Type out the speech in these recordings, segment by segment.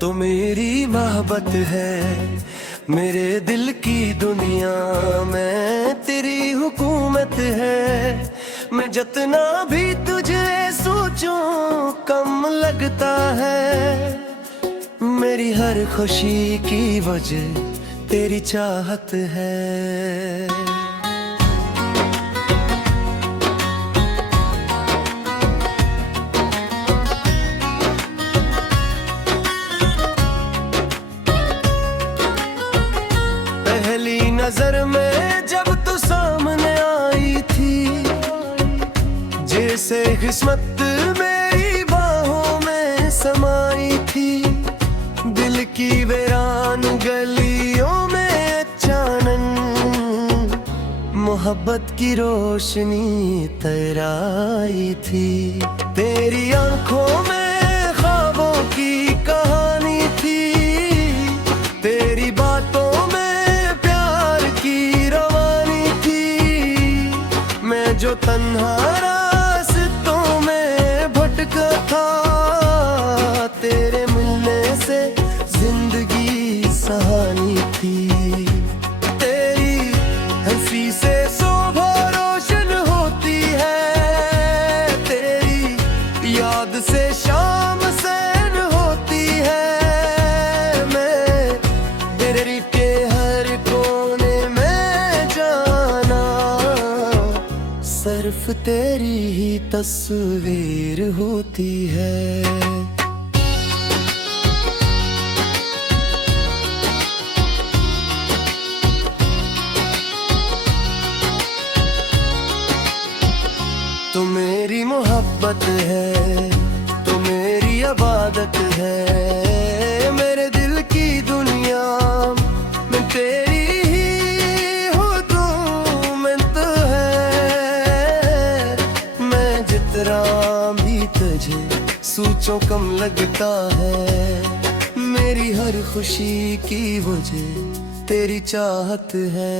तो मेरी मोहब्बत है, मेरे दिल की दुनिया में तेरी हुकूमत है। मैं जितना भी तुझे सोचूं कम लगता है। मेरी हर खुशी की वजह तेरी चाहत है। पहली नजर में जब तू सामने आई थी, जैसे किस्मत मेरी बाहों में समाई थी। दिल की वीरान गलियों में अचानक मोहब्बत की रोशनी तराई थी। तेरी आंखों में ख्वाबों की कहानी थी, तेरी बातों जो तन्हा रास्तों में भटका था। तेरे मिलने से जिंदगी सहानी थी। तेरी हंसी से सुबह रोशन होती है, तेरी याद से शाम सैन होती है। मैं तेरे के हर कोने में जाना, सिर्फ तेरी ही तस्वीर होती है। तो मेरी मोहब्बत है, तो मेरी इबादत है। मेरे दिल की दुनिया में तेरी भी तुझे सोचो कम लगता है। मेरी हर खुशी की वजह तेरी चाहत है।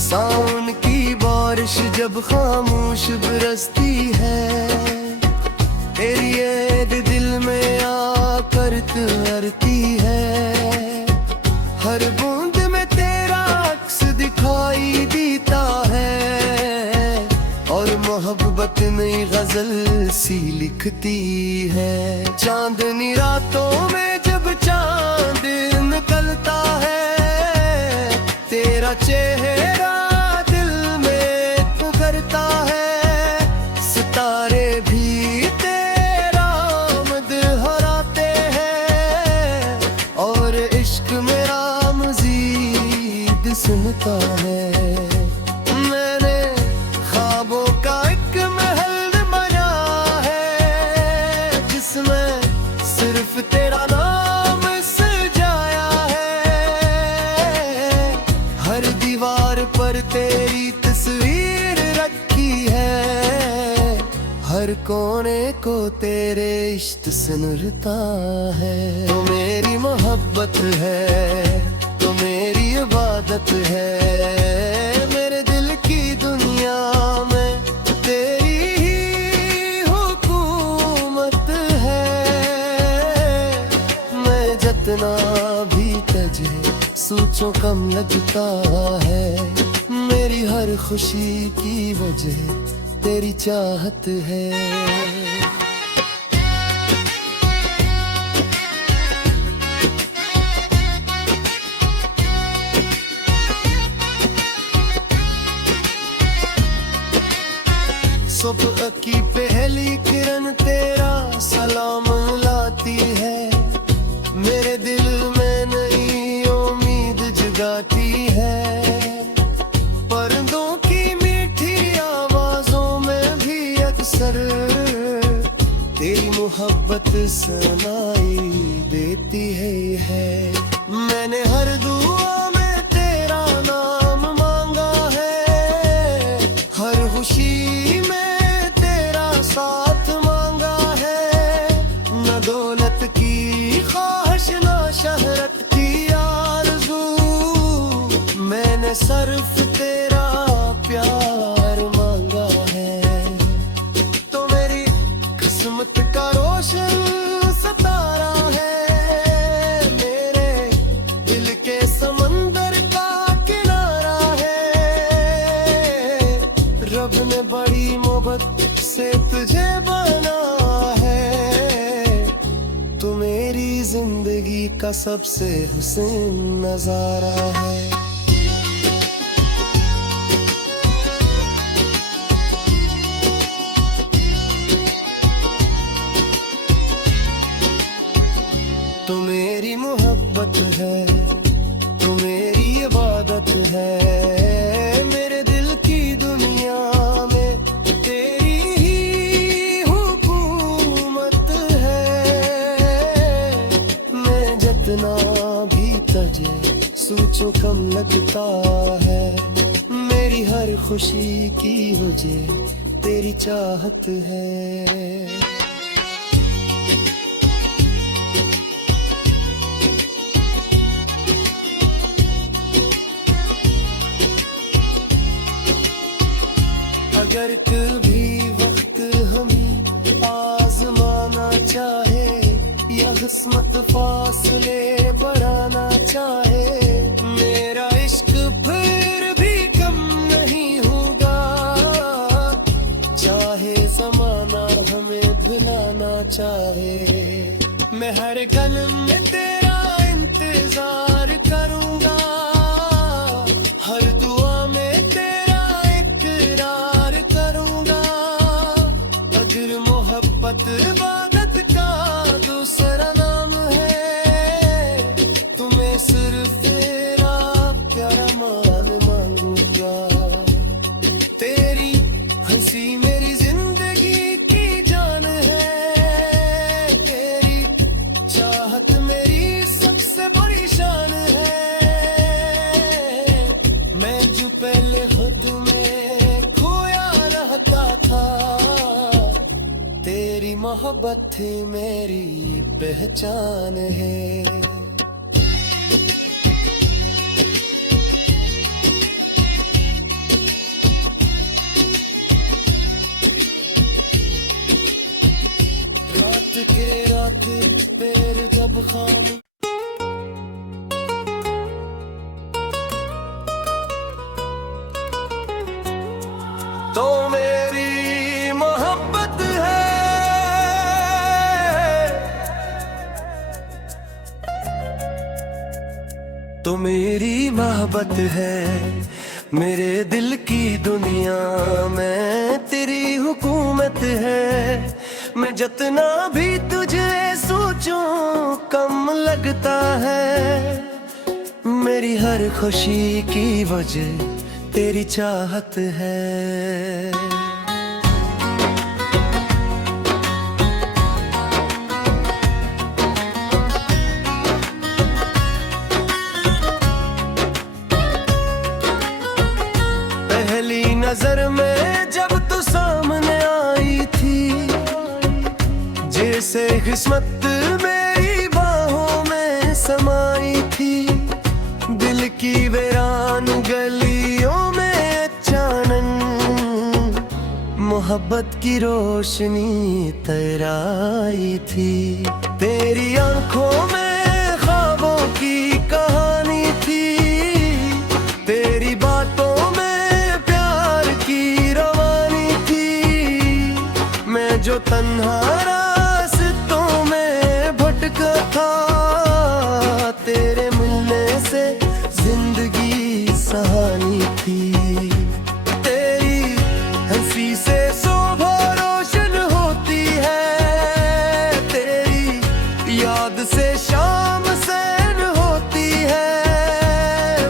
सावन की बारिश जब खामोश बरसती है, तेरी याद दिल में आकर तैरती है। हर बूंद में तेरा अक्स दिखाई देता है, और मोहब्बत नई गजल सी लिखती है। चांदनी रातों में जब चांद निकलता है, तेरा चेहरा दिल में उभरता है। सितारे भी सुनता है। मैंने ख्वाबों का एक महल बना है, जिसमें सिर्फ तेरा नाम सजाया है। हर दीवार पर तेरी तस्वीर रखी है, हर कोने को तेरे इश्क से नूरता है। तो मेरी मोहब्बत है, तो मेरी इबादत है। मेरे दिल की दुनिया में तेरी ही हुकूमत है। मैं जितना भी तुझे सोचो कम लगता है। मेरी हर खुशी की वजह तेरी चाहत है। सुबह की पहली किरण तेरा सलाम लाती है। मेरे दिल में नई उम्मीद जगाती है। परिंदों की मीठी आवाजों में भी अक्सर तेरी मोहब्बत सुनाई देती है। मैंने हर दुआ में तेरा नाम मांगा है, हर खुशी साथ मांगा है। न दौलत की ख्वाहिश, न शहरत की याद, मैंने सिर्फ तेरा प्यार मांगा है, तो मेरी किस्मत का रोशन सितारा है, मेरे दिल के समंदर का किनारा है। रब ने बड़ी मोहब्बत से तुझे बना है, तू मेरी जिंदगी का सबसे हुस्न नजारा है। तू मेरी मोहब्बत है, तू मेरी इबादत है, मेरे दिल की दुनिया में तेरी ही हुकूमत है। मैं जितना भी तुझे सोचो कम लगता है, मेरी हर खुशी की मुझे तेरी चाहत है। अगर कभी वक्त हमें आजमाना चाहे या किस्मत फासले बढ़ाना चाहे, मेरा इश्क फिर भी कम नहीं होगा, चाहे ज़माना हमें भुलाना चाहे। मैं हर गम में तेरा इंतजार करूंगा, हर दुआ में तेरा इकरार करूंगा। अगर मोहब्बत इबादत का दूसरा नाम है, तुम्हें सिर्फ तेरा प्यारा मान मांगूंगा। तेरी हंसी मेरी जिंदगी की जान है, तेरी चाहत मेरी सबसे बड़ी शान है। मैं जो पहले खुद में खोया रहता था, तेरी मोहब्बत ही मेरी पहचान है। रात के रात पैर जब खाम तो मेरी मोहब्बत है, तो मेरी मोहब्बत है, मेरे दिल की दुनिया में तेरी हुकूमत है। मैं जितना भी तुझे सोचूं कम लगता है, मेरी हर खुशी की वजह तेरी चाहत है। पहली नजर में जब तू सामने आई थी, जैसे किस्मत मेरी बाहों में समाई थी। दिल की वीरान गलियों में अचानक मोहब्बत की रोशनी तराई थी। तेरी आंखों में ख्वाबों की कहानी थी, तेरी बातों में प्यार की रवानी थी। मैं जो तन्हा रास्तों में भटका था, तेरे मिलने से जिंदगी सहानी थी। तेरी हंसी से सुबह रोशन होती है, तेरी याद से शाम सैन होती है।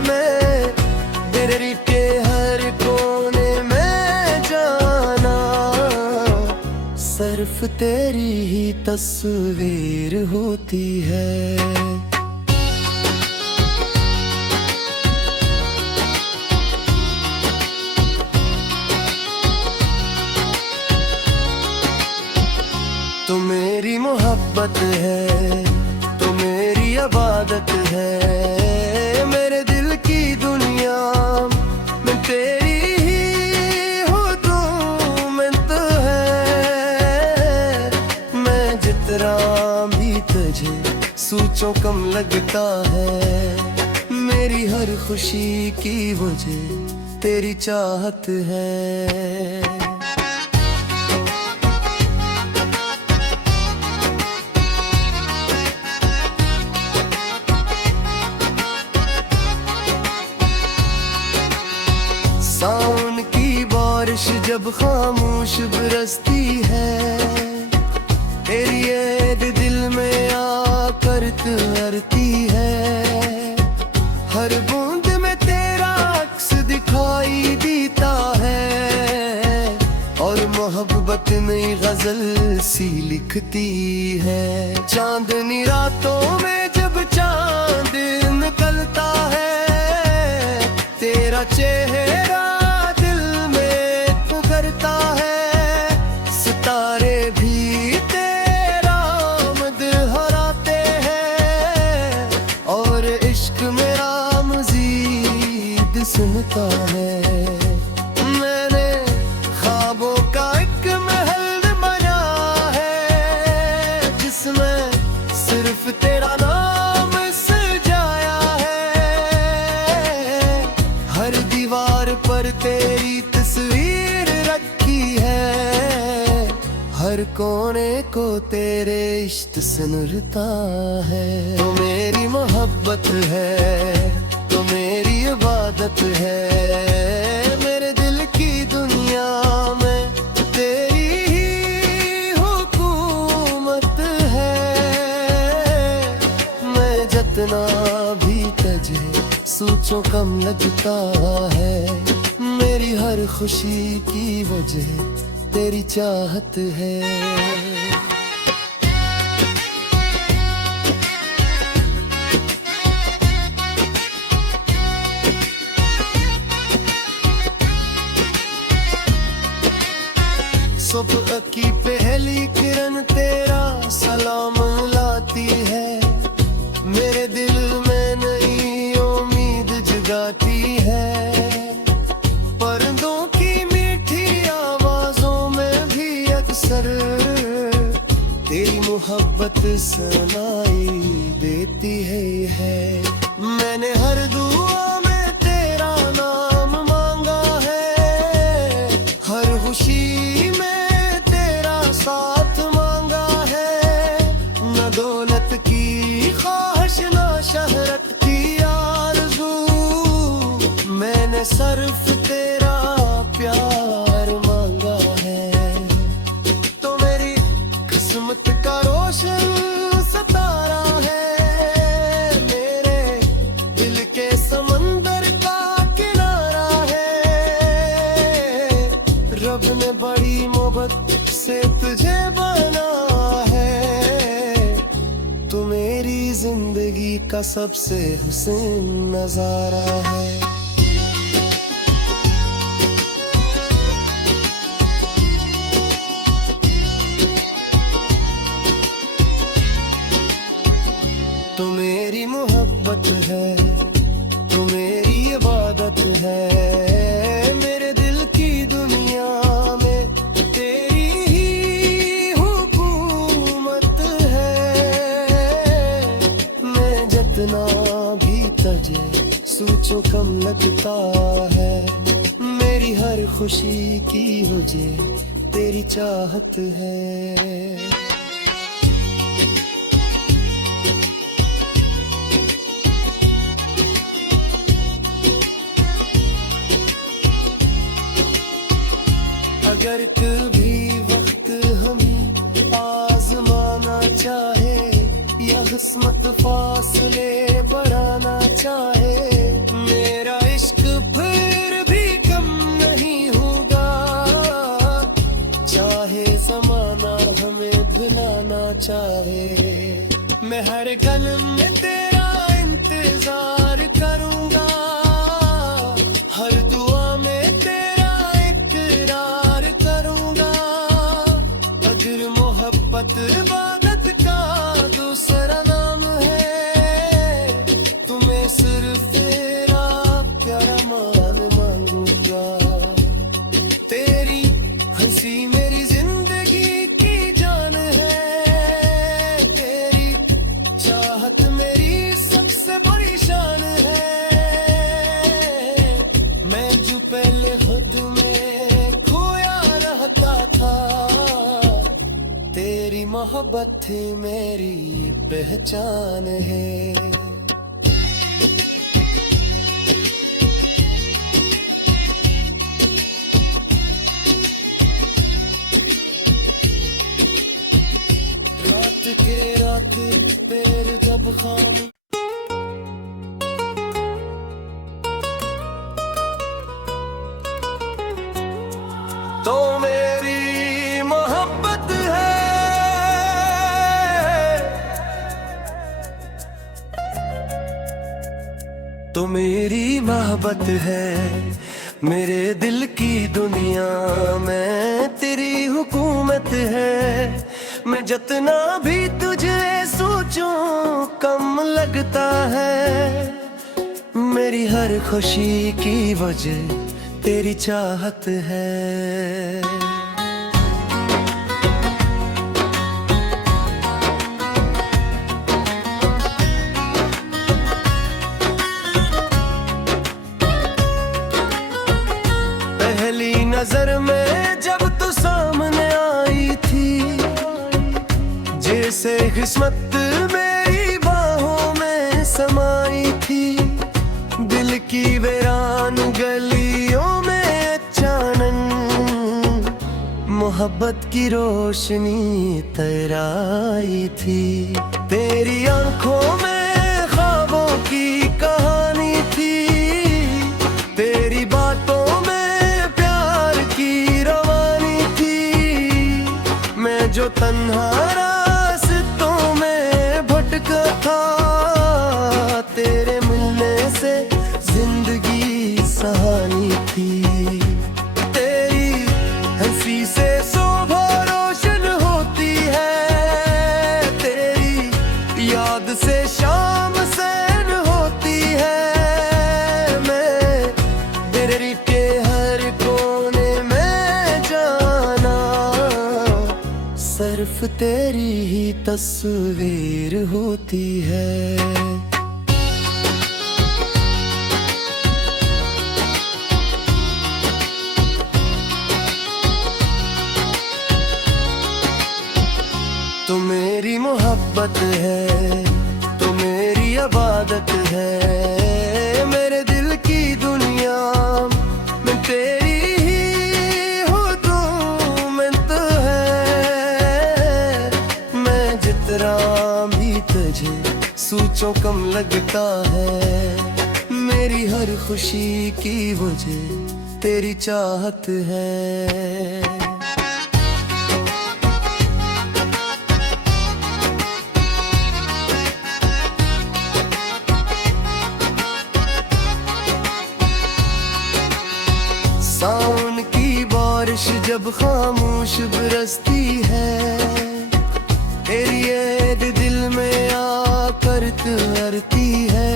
मैं तेरे के हर कोने में जाना, सिर्फ तेरी ही तस्वीर होती है। तू मेरी मोहब्बत है, तू मेरी इबादत है, मेरे दिल की दुनिया सोचो कम लगता है। मेरी हर खुशी की वजह तेरी चाहत है। सावन की बारिश जब खामोश बरसती है, तेरी याद दिल में आकर तैरती है। हर बूंद में तेरा अक्स दिखाई देता है, और मोहब्बत नई गजल सी लिखती है। चांदनी रातों में जब चांद निकलता है, तेरा चेहरा दिल में उभरता है। सितारे भी तेरा मदहराते हैं, और इश्क मेरा मजीद सुनता है। मैंने ख्वाबों का एक महल बना है, जिसमें सिर्फ तेरा नाम सजाया है। हर दीवार पर तेरी तस्वीर रखी है, हर कोने को तेरे इश्क से नूरता है। तो मेरी मोहब्बत है, तो मेरी इबादत है। मेरे दिल की दुनिया में तेरी ही हुकूमत है। मैं जितना भी तुझे सोचो कम लगता है। मेरी हर खुशी की वजह तेरी चाहत है। सुबह की पहली किरण तेरा सलाम लाती है, मेरे दिल में नई उम्मीद जगाती है। परिंदों की मीठी आवाजों में भी अक्सर तेरी मोहब्बत सुनाई देती है। मैंने हर दुआ में तेरा नाम मांगा है, हर खुशी में तेरा साथ मांगा है। न दौलत की ख्वाहिश न शहरत की आरज़ू, मैंने सिर्फ तेरा प्यार मांगा है। तो मेरी किस्मत का रोशन सितारा है, मेरे दिल के समंदर का किनारा है। रब ने बड़ी मोहब्बत से तुझे बना है, तू मेरी जिंदगी का सबसे हुस्न नजारा है। तो मेरी मोहब्बत है, तो मेरी इबादत है। मेरे दिल की दुनिया में तेरी ही हुकूमत है। मैं जितना भी तुझे सोचो कम लगता है। मेरी हर खुशी की वजह तेरी चाहत है। अगर कभी वक्त हमें आजमाना चाहे, या किस्मत फासले बढ़ाना चाहे, मेरा इश्क फिर भी कम नहीं होगा। चाहे ज़माना हमें भुलाना चाहे, मैं हर कदम में तेरा इंतजार करूंगा। हर दुआ में तेरा इकरार करूंगा। अगर मोहब्बत इबादत का दूसरा नाम है, तुम्हें सिर्फ तेरा प्यारा मान मांगूंगा। तेरी हंसी मेरी जिंदगी की जान है, तेरी चाहत मेरी सबसे बड़ी शान है। मैं जो पहले खुद में खोया रहता था, तेरी मोहब्बत ही मेरी पहचान है। रात के रात पैर जब खाम तो मेरी मोहब्बत है। तो मेरी मोहब्बत है, मेरे दिल की दुनिया में तेरी हुकूमत है। मैं जितना भी तुझे सोचूं कम लगता है। मेरी हर खुशी की वजह तेरी चाहत है। पहली नजर में जब तू सामने आई थी, जैसे किस्मत मेरी बाहों में समाई थी। दिल की वीरान गलियों में अचानक मोहब्बत की रोशनी तराई थी। तेरी आंखों में ख्वाबों की कहानी थी, तेरी बातों में प्यार की रवानी थी। मैं जो तन्हा रास्तों में भटका था, तेरे मिलने से जिंदगी सहानी थी। तेरी हंसी से सुबह रोशन होती है, तेरी याद से शाम सैन होती है। मैं तेरे के हर कोने में जाना, सिर्फ तेरी ही तस्वीर होती है। तो मेरी मोहब्बत है, तो मेरी इबादत है। मेरे दिल की दुनिया में तेरी ही हुकूमत है। मैं जितना भी तुझे सोचूं कम लगता है। मेरी हर खुशी की वजह तेरी चाहत है। सावन की बारिश जब खामोश बरसती है, तेरी याद दिल में आकर तैरती है।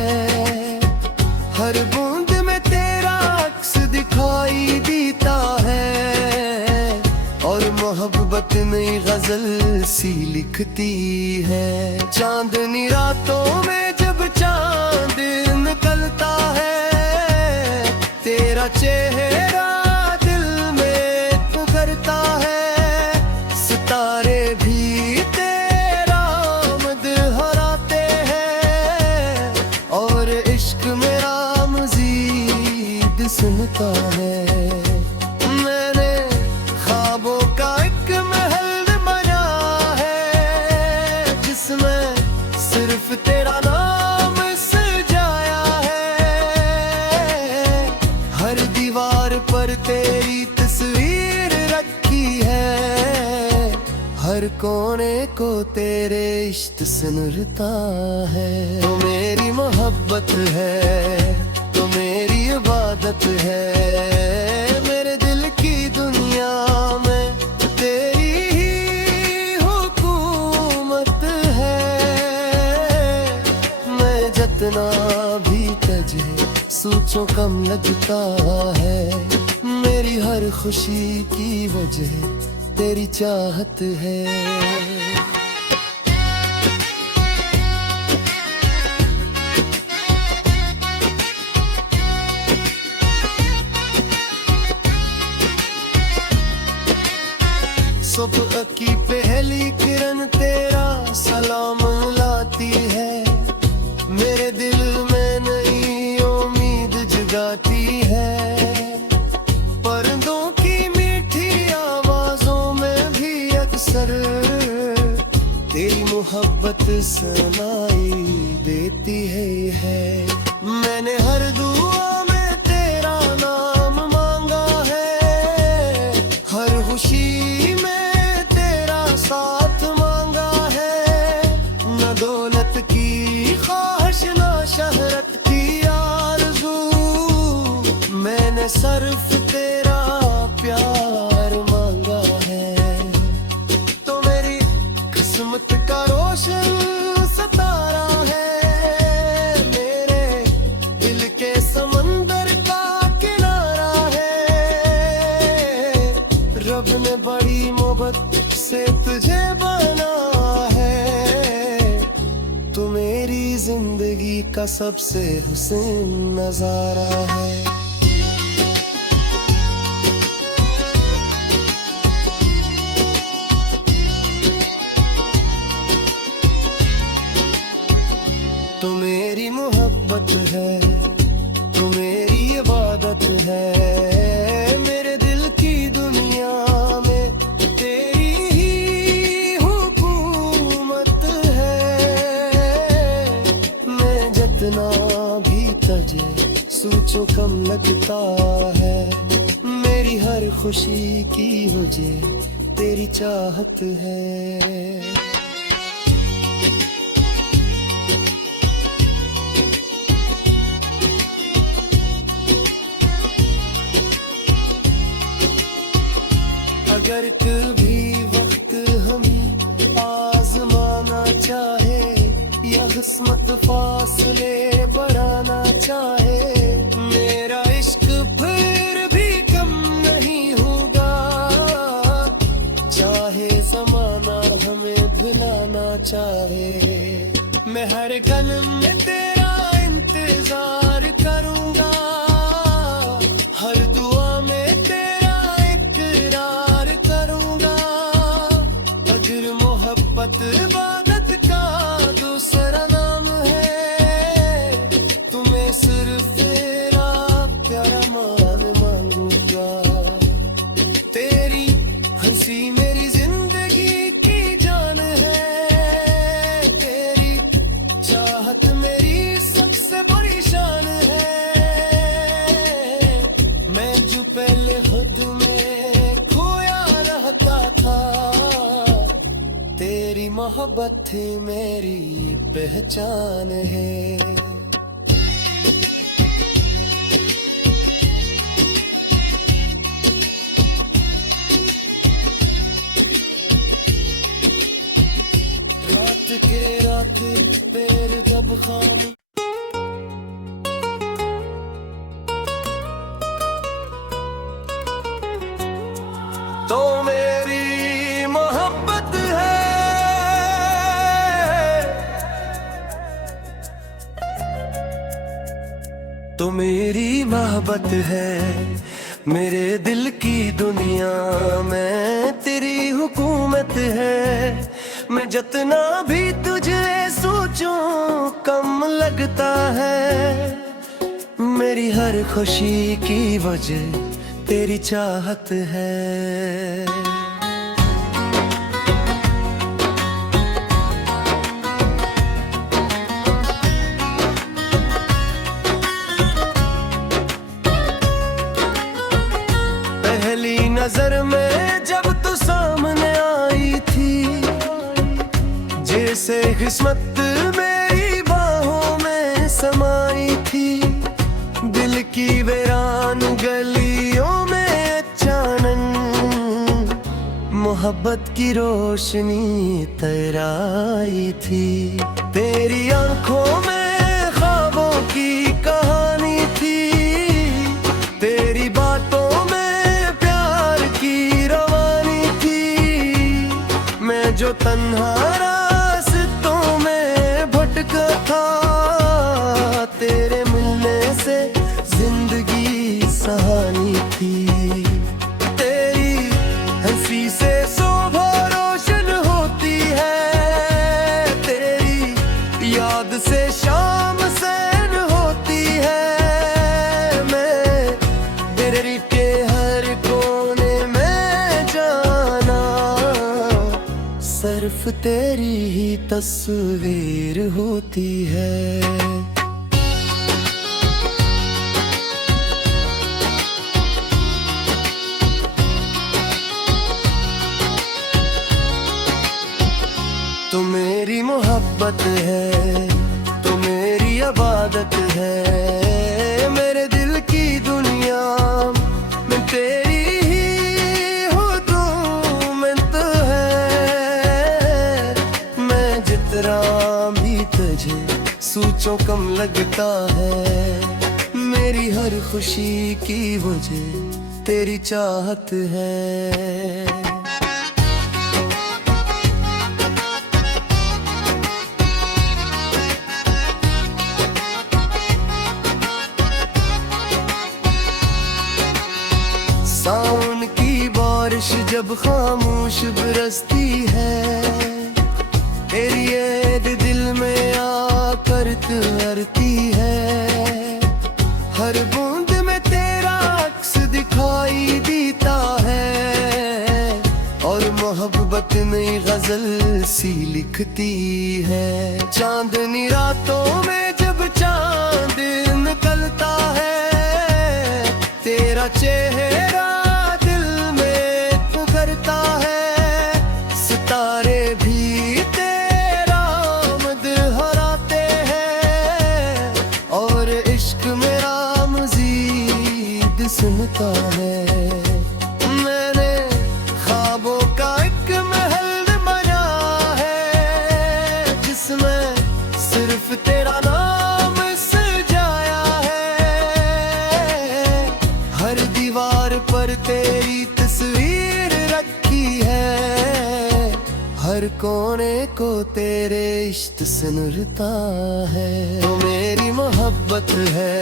हर बूंद में तेरा अक्स दिखाई देता है, और मोहब्बत नई गजल सी लिखती है। चांदनी रातों में जब चांद निकलता है, तेरा चेहरा दिल में उभरता है। सितारे भी तेरा मदहराते हैं, और इश्क मेरा मजीद सुनता है। मैंने ख्वाबों का एक महल बना है, जिसमें सिर्फ तेरा नाम सजाया है। हर दीवार पर तेरी तस्वीर रखी है, हर कोने को तेरे इश्क से नूरता है। तो मेरी मोहब्बत है, तो मेरी इबादत है। मेरे दिल की दुनिया में तेरी ही हुकूमत है। मैं जितना भी तुझे सोचो कम लगता है। मेरी हर खुशी की वजह तेरी चाहत है। सुनाई देती है ये है। मैंने हर दुआ में तेरा नाम मांगा है, हर खुशी में तेरा साथ मांगा है। न दौलत की ख्वाहिश न शहरत की आरज़ू, मैंने सिर्फ तेरा प्यार मांगा है। तो मेरी किस्मत का रोशन सितारा है, मेरे दिल के समंदर का किनारा है। रब ने बड़ी मोहब्बत से तुझे बना है, तू मेरी जिंदगी का सबसे हुस्न नजारा है। तो मेरी मोहब्बत है, तो मेरी इबादत है, मेरे दिल की दुनिया में तेरी ही हुकूमत है। मैं जितना भी तुझे सोचो कम लगता है, मेरी हर खुशी की मुझे तेरी चाहत है। अगर कभी वक्त हमें आजमाना चाहे, या किस्मत फासले बढ़ाना चाहे, मेरा इश्क फिर भी कम नहीं होगा। चाहे ज़माना हमें भुलाना चाहे, मैं हर कदम में तेरा इंतजार करूंगा। हर दुआ में तेरा इकरार करूंगा। अगर मोहब्बत इबादत का दूसरा नाम है, तुम्हें सिर्फ तेरा प्यारा मान मांगूंगा। तेरी हंसी मेरी जिंदगी की जान है, तेरी चाहत मेरी सबसे बड़ी शान है। मैं जो पहले खुद में खोया रहता था, तेरी मोहब्बत ही मेरी पहचान है। रात के रात पैर कब खाम, तो मेरी मोहब्बत है, तो मेरी मोहब्बत है, मेरे दिल की दुनिया में तेरी हुकूमत है। मैं जितना भी तुझे सोचूं कम लगता है, मेरी हर खुशी की वजह तेरी चाहत है। पहली नजर में जब तू सामने आई थी, जैसे किस्मत मेरी बाहों में समाई थी। दिल की वीरान गलियों में अचानक मोहब्बत की रोशनी तराई थी। तेरी आंखों में ख्वाबों की कहानी थी, तेरी बातों में प्यार की रवानी थी। मैं जो तन्हा रास्तों में भटका था, तेरे मिलने से जिंदगी सहानी थी। तेरी हंसी से शोभा रोशन होती है, तेरी याद से शाम सैन होती है। मैं तेरे के हर कोने में जाना, सिर्फ सिर्फ तेरी ही तस्वीर होती है। तू मेरी मोहब्बत है, तू मेरी इबादत है, मेरे दिल की दुनिया में तेरी ही हूँ तू मिन्नत है। मैं जितना भी तुझे सोचो कम लगता है, मेरी हर खुशी की वजह तेरी चाहत है। सावन की बारिश जब खामोश बरसती है, तेरी याद दिल में आकर तैरती है। हर बूंद में तेरा अक्स दिखाई देता है, और मोहब्बत नई गजल सी लिखती है। चांदनी रातों में जब चांद निकलता है, तेरा चेहरा सुनता है। मैंने ख्वाबों का एक महल बना है, जिसमें सिर्फ तेरा नाम सजाया है। हर दीवार पर तेरी तस्वीर रखी है, हर कोने को तेरे इश्क से नूरता है। तो मेरी मोहब्बत है,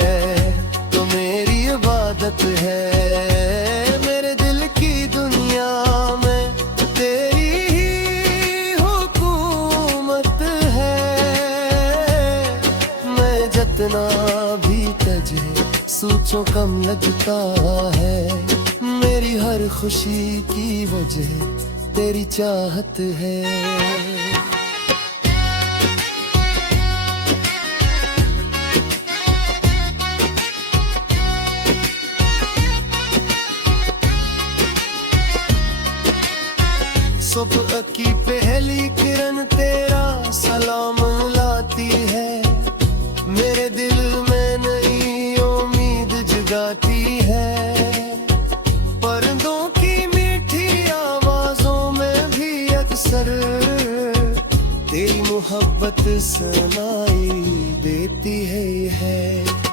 तो मेरी इबादत है, मेरे दिल की दुनिया में तेरी ही हुकूमत है। मैं जितना भी तुझे सोचो कम लगता है, मेरी हर खुशी की वजह तेरी चाहत है। सुबह की पहली किरण तेरा सलाम लाती है, मेरे दिल में नई उम्मीद जगाती है। परिंदों की मीठी आवाजों में भी अक्सर तेरी मोहब्बत सुनाई देती है।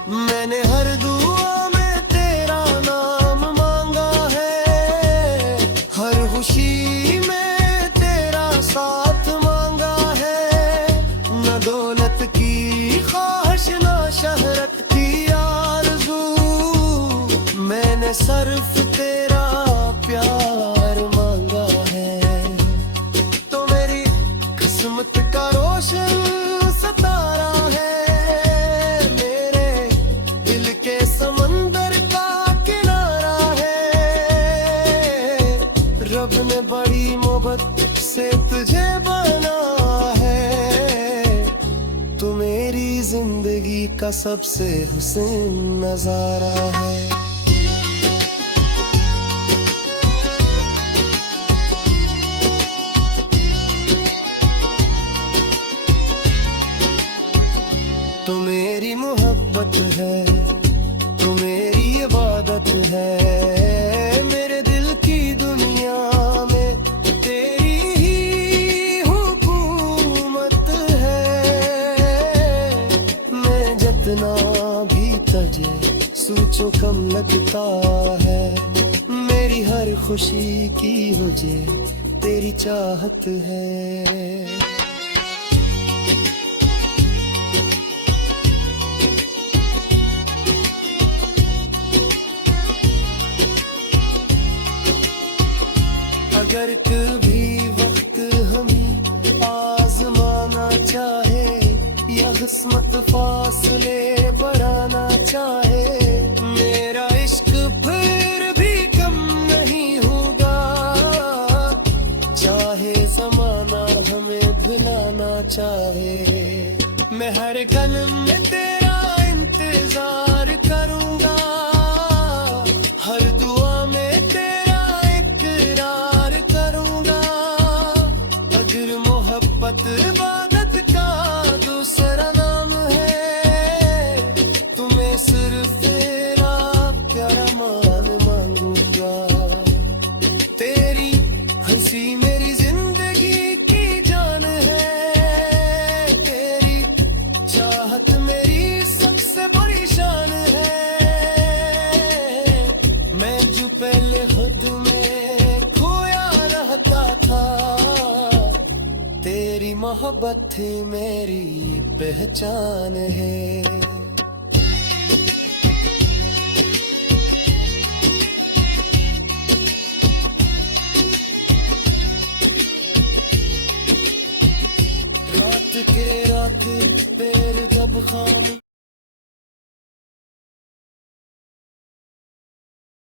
मैंने हर दुआ में तेरा नाम मांगा है, हर खुशी साथ मांगा है। न दौलत की ख्वाहिश न शहरत की आरज़ू, मैंने सिर्फ तेरा प्यार मांगा है। तो मेरी किस्मत का रोशन सितारा है, मेरे दिल के समंदर का किनारा है। रब ने बड़ी मोहब्बत से तुझे बना है, तू मेरी जिंदगी का सबसे हुस्न नजारा है। तू मेरी मोहब्बत है, तू मेरी इबादत है, मेरे दिल की दुनिया में तेरी ही हुकूमत है। मैं जितना भी तुझे सोचो कम लगता है, मेरी हर खुशी की वजह तेरी चाहत है। अगर कभी वक्त हमें आजमाना चाहे, या किस्मत फासले बढ़ाना चाहे, मेरा इश्क फिर भी कम नहीं होगा। चाहे ज़माना हमें चाहे। मैं हर कदम में तेरा इंतजार करूंगा, हर दुआ में तेरा इकरार करूंगा। अगर मोहब्बत इबादत का दूसरा नाम है, तुम्हें सिर्फ तेरा प्यारा मान मांगूंगा। तेरी हंसी मेरी जिंदगी की जान है, तेरी चाहत मेरी सबसे बड़ी शान है। मैं जो पहले खुद में खोया रहता था, तेरी मोहब्बत ही मेरी पहचान है।